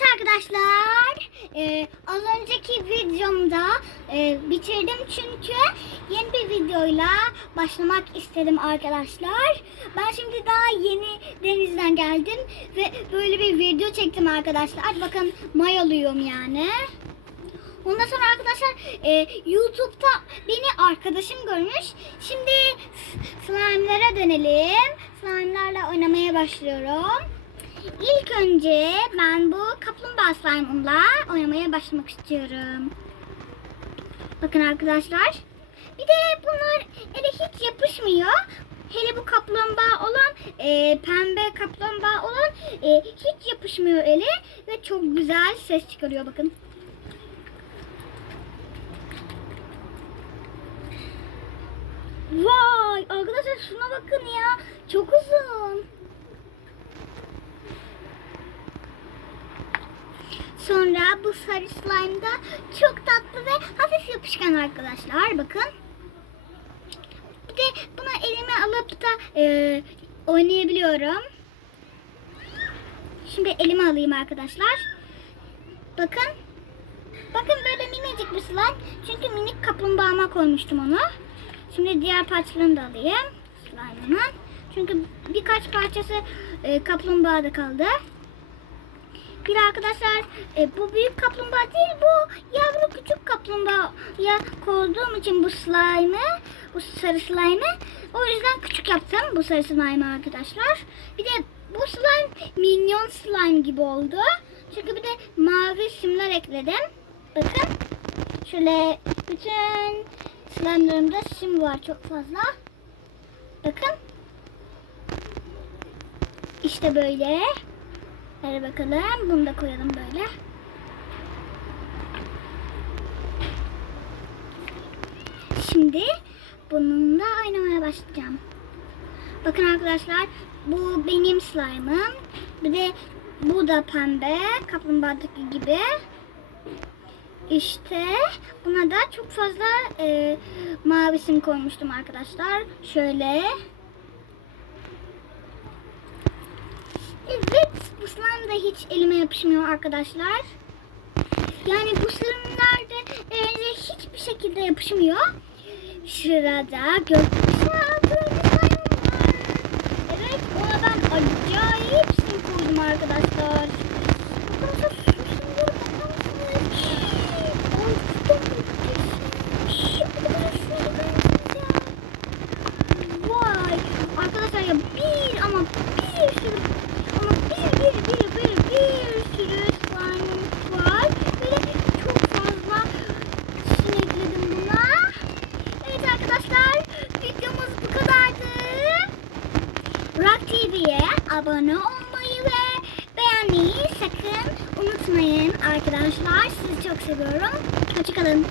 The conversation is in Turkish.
Evet arkadaşlar, e, az önceki videomda e, bitirdim çünkü yeni bir videoyla başlamak istedim arkadaşlar. Ben şimdi daha yeni denizden geldim ve böyle bir video çektim arkadaşlar. Bakın mayalıyım yani. Ondan sonra arkadaşlar e, YouTube'da beni arkadaşım görmüş. Şimdi slime'lara dönelim. Slime'larla oynamaya başlıyorum. İlk önce ben bu kaplumbağa slime'ımla oynamaya başlamak istiyorum. Bakın arkadaşlar. Bir de bunlar ele hiç yapışmıyor. Hele bu kaplumbağa olan, e, pembe kaplumbağa olan e, hiç yapışmıyor ele ve çok güzel ses çıkarıyor bakın. Vay arkadaşlar şuna bakın ya. Çok uzun. Sonra bu sarı slime da çok tatlı ve hafif yapışkan arkadaşlar. Bakın. Bir de bunu elime alıp da e, oynayabiliyorum. Şimdi elime alayım arkadaşlar. Bakın. Bakın böyle minicik bir slime. Çünkü minik kaplumbağama koymuştum onu. Şimdi diğer parçalarını da alayım. Slime'ımın. Çünkü birkaç parçası e, kaplumbağada kaldı. Bir arkadaşlar e, bu büyük kaplumbağa değil bu yavru küçük kaplumbağaya koyduğum için bu slime'ı bu sarı slime'ı o yüzden küçük yaptım bu sarı slime'ı arkadaşlar. Bir de bu slime minyon slime gibi oldu. Çünkü bir de mavi simler ekledim. Bakın şöyle bütün slime'larımda sim var çok fazla. Bakın. İşte böyle. Hadi bakalım. Bunu da koyalım böyle. Şimdi bununla oynamaya başlayacağım. Bakın arkadaşlar bu benim slime'ım. Bir de bu da pembe. Kaplumbağadaki gibi. İşte buna da çok fazla e, mavisim koymuştum arkadaşlar. Şöyle. Evet slime da hiç elime yapışmıyor arkadaşlar. Yani bu slime'ler de elinize hiçbir şekilde yapışmıyor. Şurada gökkuşağı var. Evet ona ben acayip sim koydum. Arkadaşlar şu simlere bakar mısınız? Ay, çok müthiş. Arkadaşlar şuna bakar mısınız ya? Vay arkadaşlar ya bir ama bir sürü ama bir bir bir bir bir sürü slime var. Böyle çok fazla sin ekledim buna. Evet arkadaşlar videomuz bu kadardı. Rock TV'ye abone olmayı ve beğenmeyi sakın unutmayın arkadaşlar. Sizi çok seviyorum. Hoşçakalın.